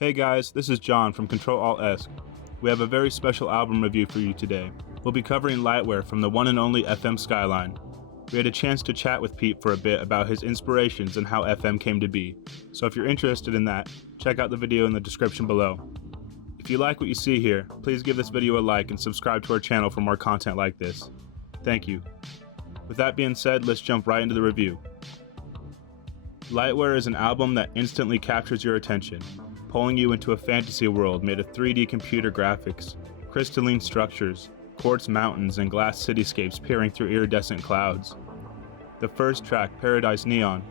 Hey guys, this is John from CTRL ALT ESC. We have a very special album review for you today. We'll be covering Liteware from the one and only FM Skyline. We had a chance to chat with Pete for a bit about his inspirations and how FM came to be, so if you're interested in that, check out the video in the description below. If you like what you see here, please give this video a like and subscribe to our channel for more content like this. Thank you. With that being said, let's jump right into the review. Liteware is an album that instantly captures your attention, pulling you into a fantasy world made of 3D computer graphics, crystalline structures, quartz mountains, and glass cityscapes peering through iridescent clouds. The first track, Paradise Neon,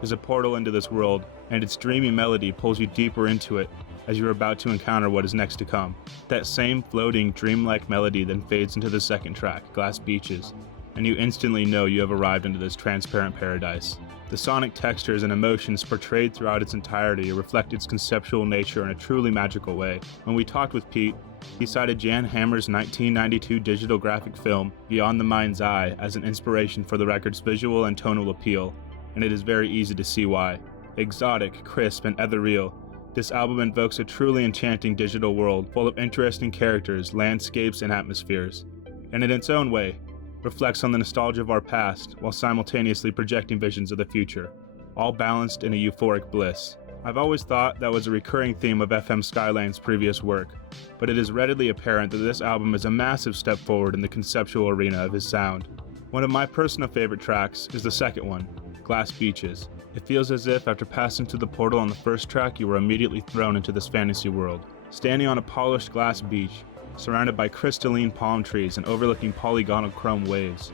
is a portal into this world, and its dreamy melody pulls you deeper into it as you're about to encounter what is next to come. That same floating, dreamlike melody then fades into the second track, Glass Beaches, and you instantly know you have arrived into this transparent paradise. The sonic textures and emotions portrayed throughout its entirety reflect its conceptual nature in a truly magical way. When we talked with Pete, he cited Jan Hammer's 1992 digital graphic film, Beyond the Mind's Eye, as an inspiration for the record's visual and tonal appeal, and it is very easy to see why. Exotic, crisp, and ethereal, this album invokes a truly enchanting digital world full of interesting characters, landscapes, and atmospheres, and in its own way, reflects on the nostalgia of our past while simultaneously projecting visions of the future, all balanced in a euphoric bliss. I've always thought that was a recurring theme of FM Skyline's previous work, but it is readily apparent that this album is a massive step forward in the conceptual arena of his sound. One of my personal favorite tracks is the second one, Glass Beaches. It feels as if after passing through the portal on the first track, you were immediately thrown into this fantasy world. Standing on a polished glass beach, surrounded by crystalline palm trees and overlooking polygonal chrome waves,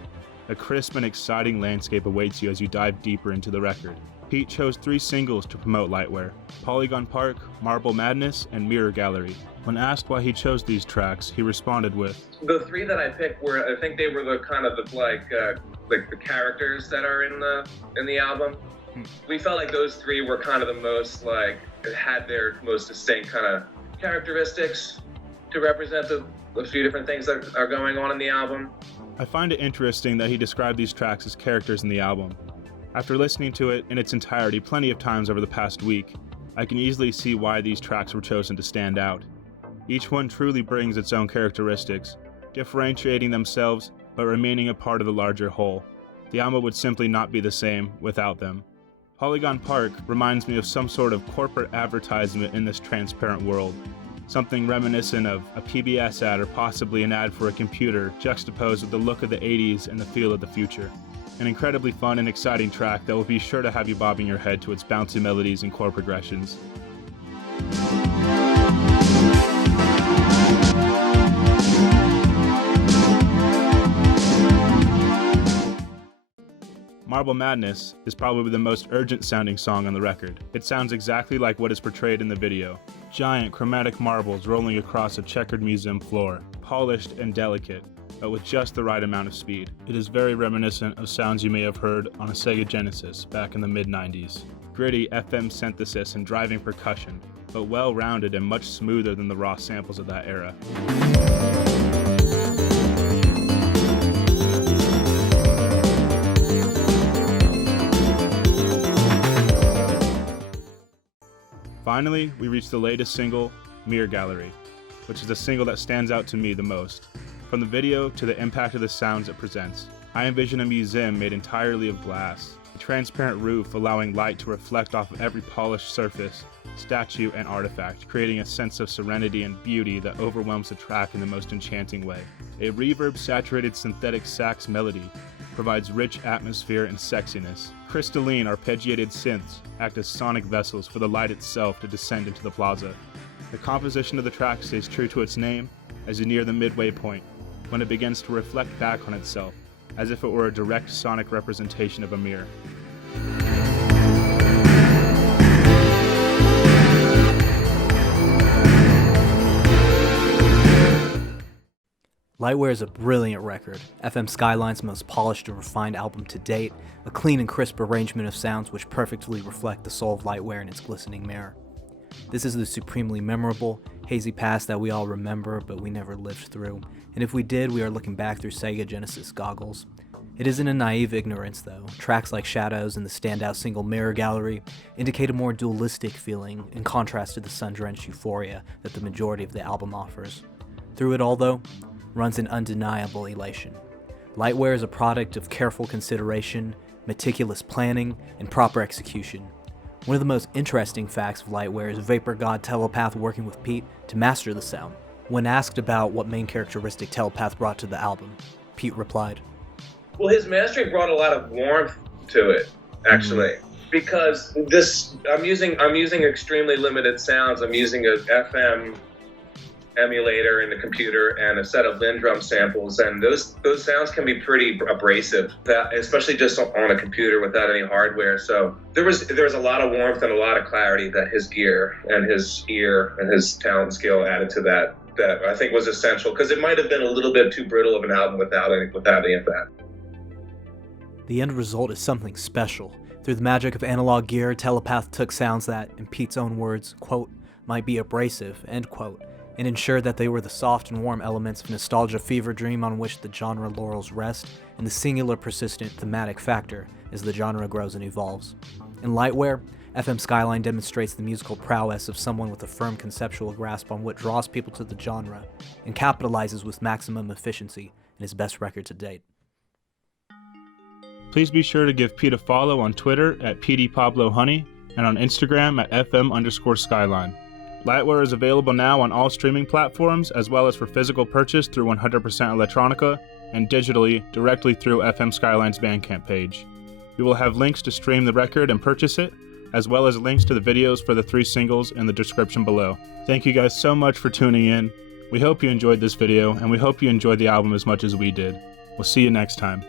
a crisp and exciting landscape awaits you as you dive deeper into the record. Pete chose 3 singles to promote Liteware: Polygon Park, Marble Madness, and Mirror Gallery. When asked why he chose these tracks, he responded with, "The 3 that I picked were, I think they were the kind of the characters that are in the album. We felt like those 3 were kind of the most had their most distinct kind of characteristics to represent the few different things that are going on in the album." I find it interesting that he described these tracks as characters in the album. After listening to it in its entirety plenty of times over the past week, I can easily see why these tracks were chosen to stand out. Each one truly brings its own characteristics, differentiating themselves but remaining a part of the larger whole. The album would simply not be the same without them. Polygon Park reminds me of some sort of corporate advertisement in this transparent world. Something reminiscent of a PBS ad or possibly an ad for a computer juxtaposed with the look of the 80s and the feel of the future. An incredibly fun and exciting track that will be sure to have you bobbing your head to its bouncy melodies and chord progressions. Marble Madness is probably the most urgent sounding song on the record. It sounds exactly like what is portrayed in the video. Giant chromatic marbles rolling across a checkered museum floor, polished and delicate, but with just the right amount of speed. It is very reminiscent of sounds you may have heard on a Sega Genesis back in the mid-90s. Gritty FM synthesis and driving percussion, but well-rounded and much smoother than the raw samples of that era. Finally, we reach the latest single, Mirror Gallery, which is the single that stands out to me the most. From the video to the impact of the sounds it presents, I envision a museum made entirely of glass, a transparent roof allowing light to reflect off of every polished surface, statue, and artifact, creating a sense of serenity and beauty that overwhelms the track in the most enchanting way. A reverb-saturated synthetic sax melody provides rich atmosphere and sexiness. Crystalline, arpeggiated synths act as sonic vessels for the light itself to descend into the plaza. The composition of the track stays true to its name as you near the midway point, when it begins to reflect back on itself, as if it were a direct sonic representation of a mirror. Liteware is a brilliant record, FM Skyline's most polished and refined album to date, a clean and crisp arrangement of sounds which perfectly reflect the soul of Liteware in its glistening mirror. This is the supremely memorable, hazy past that we all remember but we never lived through, and if we did, we are looking back through Sega Genesis goggles. It isn't a naive ignorance, though. Tracks like Shadows and the standout single Mirror Gallery indicate a more dualistic feeling in contrast to the sun-drenched euphoria that the majority of the album offers. Through it all, though, runs an undeniable elation. Lightware is a product of careful consideration, meticulous planning, and proper execution. One of the most interesting facts of Lightware is Vapor God Telepath working with Pete to master the sound. When asked about what main characteristic Telepath brought to the album, Pete replied, "Well, his mastering brought a lot of warmth to it, actually, because I'm using extremely limited sounds. I'm using a FM emulator in the computer and a set of Lindrum samples, and those sounds can be pretty abrasive, especially just on a computer without any hardware. So there was a lot of warmth and a lot of clarity that his gear and his ear and his talent and skill added to that I think was essential, because it might have been a little bit too brittle of an album without any of that." The end result is something special. Through the magic of analog gear, Telepath took sounds that, in Pete's own words, quote, might be abrasive, end quote, and ensured that they were the soft and warm elements of nostalgia fever dream on which the genre laurels rest, and the singular persistent thematic factor as the genre grows and evolves. In Lightware, FM Skyline demonstrates the musical prowess of someone with a firm conceptual grasp on what draws people to the genre, and capitalizes with maximum efficiency in his best record to date. Please be sure to give Pete a follow on Twitter at PDPabloHoney and on Instagram at FM_Skyline. Lightware is available now on all streaming platforms, as well as for physical purchase through 100% Electronica and digitally directly through FM Skyline's Bandcamp page. We will have links to stream the record and purchase it, as well as links to the videos for the 3 singles in the description below. Thank you guys so much for tuning in. We hope you enjoyed this video, and we hope you enjoyed the album as much as we did. We'll see you next time.